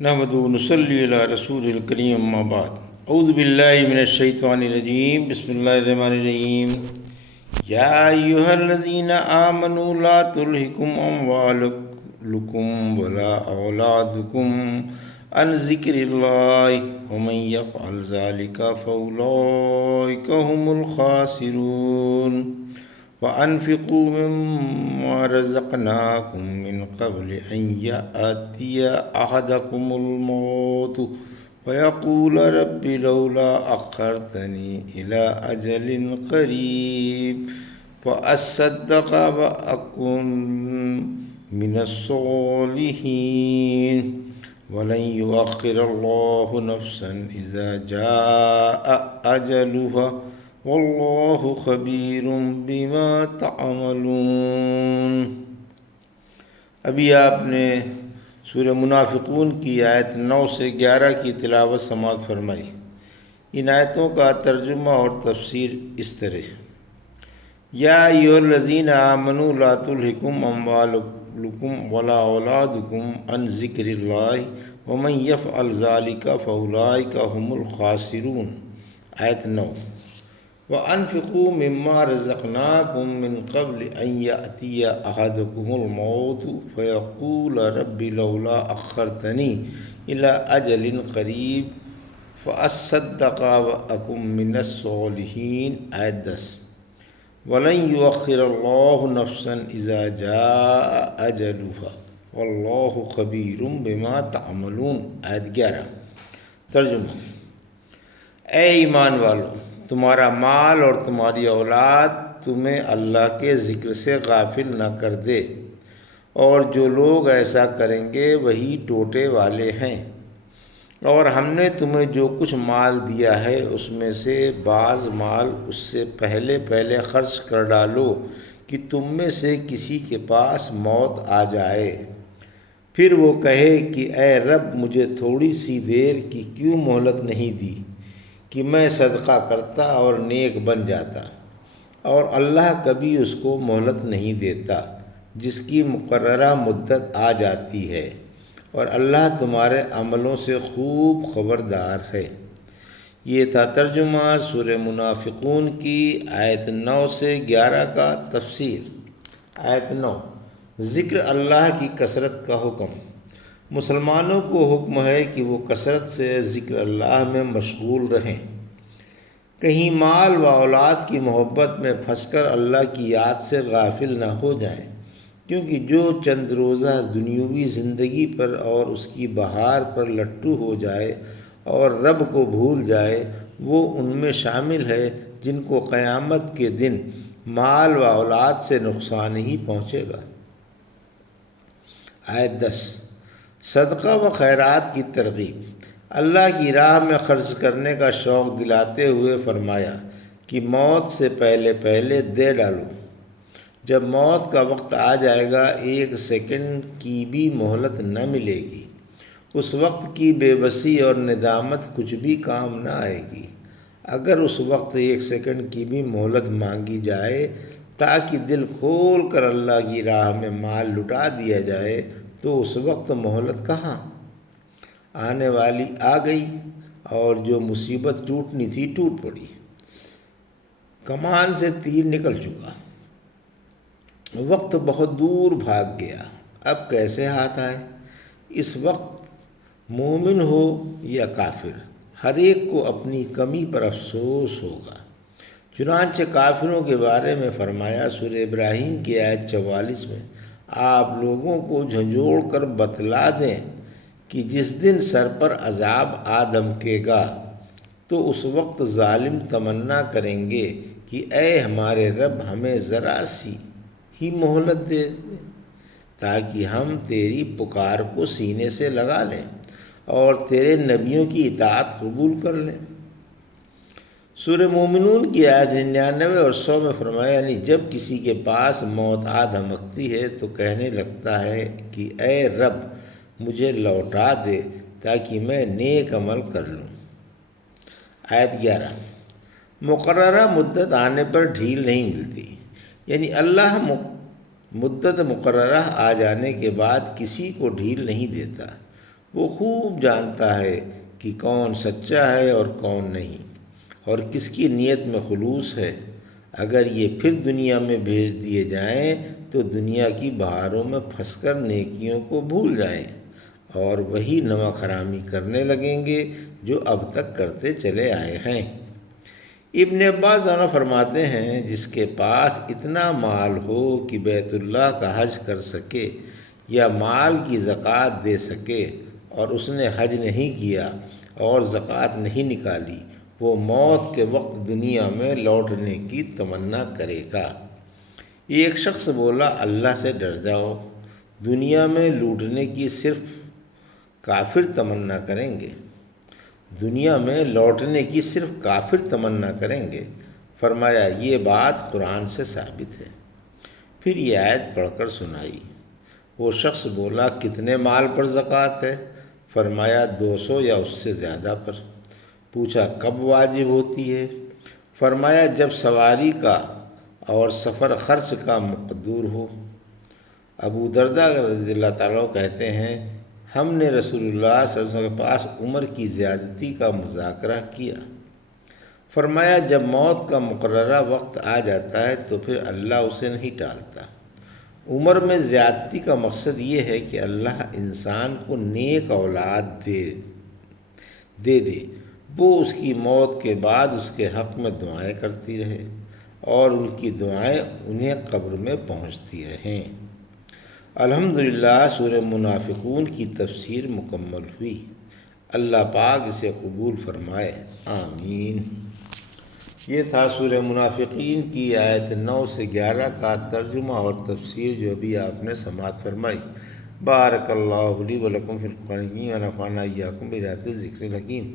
نحمدہ و نصلی علی رسول الکریم اما بعد اعوذ باللہ من الشیطان الرجیم بسم اللہ الرحمن الرحیم یا ایہا الذین آمنوا لا تلہکم اموالکم ولا اولادکم عن ذکر اللہ ومن یفعل ذلک فاولئک هم الخاسرون وَأَنفِقُوا مِمَّا رَزَقْنَاكُم مِّن قَبْلِ أَن يَأْتِيَ أَحَدَكُمُ الْمَوْتُ فَيَقُولَ رَبِّ لَوْلَا أَخَّرْتَنِي إِلَىٰ أَجَلٍ قَرِيبٍ فَأَصَّدَّقَ وَأَكُن مِّنَ الصَّالِحِينَ وَلَن يُؤَخِّرَ اللَّهُ نَفْسًا إِذَا جَاءَ أَجَلُهَا واللہ خبیر بما تعملون۔ ابھی آپ نے سورہ منافقون کی آیت 9 سے 11 کی تلاوت سماعت فرمائی۔ ان آیتوں کا ترجمہ اور تفسیر اس طرح: یا ایھا الذین آمنوا لا تلہکم اموالکم ولا اولادکم عن ذکر اللہ ومن یفعل ذلک فاولئک هم الخاسرون۔ آیت 9: وَأَنفِقُوا مِمَّا رَزَقْنَاكُم مِّن قَبْلِ أَن يَأْتِيَ أَحَدَكُمُ الْمَوْتُ فَيَقُولَ رَبِّ لَوْلَا أَخَّرْتَنِي إِلَىٰ أَجَلٍ قَرِيبٍ فَأَصَّدَّقَ وَأَكُن مِّنَ الصَّالِحِينَ۔ آیت 10: وَلَن يُؤَخِّرَ اللَّهُ نَفْسًا إِذَا جَاءَ أَجَلُهَا وَاللَّهُ خَبِيرٌ بِمَا تَعْمَلُونَ۔ آیت 11۔ ترجمہ: اے ایمان والو، تمہارا مال اور تمہاری اولاد تمہیں اللہ کے ذکر سے غافل نہ کر دے، اور جو لوگ ایسا کریں گے وہی ٹوٹے والے ہیں۔ اور ہم نے تمہیں جو کچھ مال دیا ہے اس میں سے بعض مال اس سے پہلے خرچ کر ڈالو کہ تم میں سے کسی کے پاس موت آ جائے، پھر وہ کہے کہ اے رب، مجھے تھوڑی سی دیر کی کیوں مہلت نہیں دی کہ میں صدقہ کرتا اور نیک بن جاتا۔ اور اللہ کبھی اس کو مہلت نہیں دیتا جس کی مقررہ مدت آ جاتی ہے، اور اللہ تمہارے عملوں سے خوب خبردار ہے۔ یہ تھا ترجمہ سورہ منافقون کی آیت 9 سے 11 کا تفسیر۔ آیت 9: ذکر اللہ کی کثرت کا حکم۔ مسلمانوں کو حکم ہے کہ وہ کثرت سے ذکر اللہ میں مشغول رہیں، کہیں مال و اولاد کی محبت میں پھنس کر اللہ کی یاد سے غافل نہ ہو جائیں، کیونکہ جو چند روزہ دنیوی زندگی پر اور اس کی بہار پر لٹو ہو جائے اور رب کو بھول جائے، وہ ان میں شامل ہے جن کو قیامت کے دن مال و اولاد سے نقصان ہی پہنچے گا۔ آیت 10: صدقہ و خیرات کی ترغیب۔ اللہ کی راہ میں خرچ کرنے کا شوق دلاتے ہوئے فرمایا کہ موت سے پہلے دے ڈالو۔ جب موت کا وقت آ جائے گا، 1 سیکنڈ کی بھی مہلت نہ ملے گی۔ اس وقت کی بے بسی اور ندامت کچھ بھی کام نہ آئے گی۔ اگر اس وقت 1 سیکنڈ کی بھی مہلت مانگی جائے تاکہ دل کھول کر اللہ کی راہ میں مال لٹا دیا جائے، تو اس وقت مہلت کہاں؟ آنے والی آ گئی، اور جو مصیبت ٹوٹنی تھی ٹوٹ پڑی۔ کمان سے تیر نکل چکا، وقت بہت دور بھاگ گیا، اب کیسے ہاتھ آئے؟ اس وقت مومن ہو یا کافر، ہر ایک کو اپنی کمی پر افسوس ہوگا۔ چنانچہ کافروں کے بارے میں فرمایا سورہ ابراہیم کی آیت 44 میں: آپ لوگوں کو جھنجھوڑ کر بتلا دیں کہ جس دن سر پر عذاب آ دمکے گا تو اس وقت ظالم تمنا کریں گے کہ اے ہمارے رب، ہمیں ذرا سی ہی مہلت دے دے تاکہ ہم تیری پکار کو سینے سے لگا لیں اور تیرے نبیوں کی اطاعت قبول کر لیں۔ سورہ مومنون کی آیت 99 اور 100 میں فرمایا، یعنی جب کسی کے پاس موت آ دھمکتی ہے تو کہنے لگتا ہے کہ اے رب، مجھے لوٹا دے تاکہ میں نیک عمل کر لوں۔ آیت 11: مقررہ مدت آنے پر ڈھیل نہیں ملتی، یعنی اللہ مدت مقررہ آ جانے کے بعد کسی کو ڈھیل نہیں دیتا۔ وہ خوب جانتا ہے کہ کون سچا ہے اور کون نہیں، اور کس کی نیت میں خلوص ہے۔ اگر یہ پھر دنیا میں بھیج دیے جائیں تو دنیا کی بہاروں میں پھنس کر نیکیوں کو بھول جائیں اور وہی نمک حرامی کرنے لگیں گے جو اب تک کرتے چلے آئے ہیں۔ ابن عباس دانا فرماتے ہیں، جس کے پاس اتنا مال ہو کہ بیت اللہ کا حج کر سکے یا مال کی زکوٰۃ دے سکے اور اس نے حج نہیں کیا اور زکوٰۃ نہیں نکالی، وہ موت کے وقت دنیا میں لوٹنے کی تمنا کرے گا۔ ایک شخص بولا، اللہ سے ڈر جاؤ، دنیا میں لوٹنے کی صرف کافر تمنا کریں گے، دنیا میں لوٹنے کی صرف کافر تمنا کریں گے۔ فرمایا یہ بات قرآن سے ثابت ہے۔ پھر یہ آیت پڑھ کر سنائی۔ وہ شخص بولا، کتنے مال پر زکوٰۃ ہے؟ فرمایا 200 یا اس سے زیادہ پر۔ پوچھا کب واجب ہوتی ہے؟ فرمایا جب سواری کا اور سفر خرچ کا مقدور ہو۔ ابو درداء رضی اللہ تعالیٰ کہتے ہیں، ہم نے رسول اللہ صلی اللہ علیہ وسلم کے پاس عمر کی زیادتی کا مذاکرہ کیا۔ فرمایا جب موت کا مقررہ وقت آ جاتا ہے تو پھر اللہ اسے نہیں ٹالتا۔ عمر میں زیادتی کا مقصد یہ ہے کہ اللہ انسان کو نیک اولاد دے وہ اس کی موت کے بعد اس کے حق میں دعائیں کرتی رہے اور ان کی دعائیں انہیں قبر میں پہنچتی رہیں۔ الحمدللہ سورہ منافقون کی تفسیر مکمل ہوئی۔ اللہ پاک اسے قبول فرمائے، آمین۔ یہ تھا سورہ منافقین کی آیت 9 سے 11 کا ترجمہ اور تفسیر جو ابھی آپ نے سماعت فرمائی۔ بارک اللہ لی و لکم فی القرآن العظیم ونفعنا وإیاکم بآیات الذکر الحکیم۔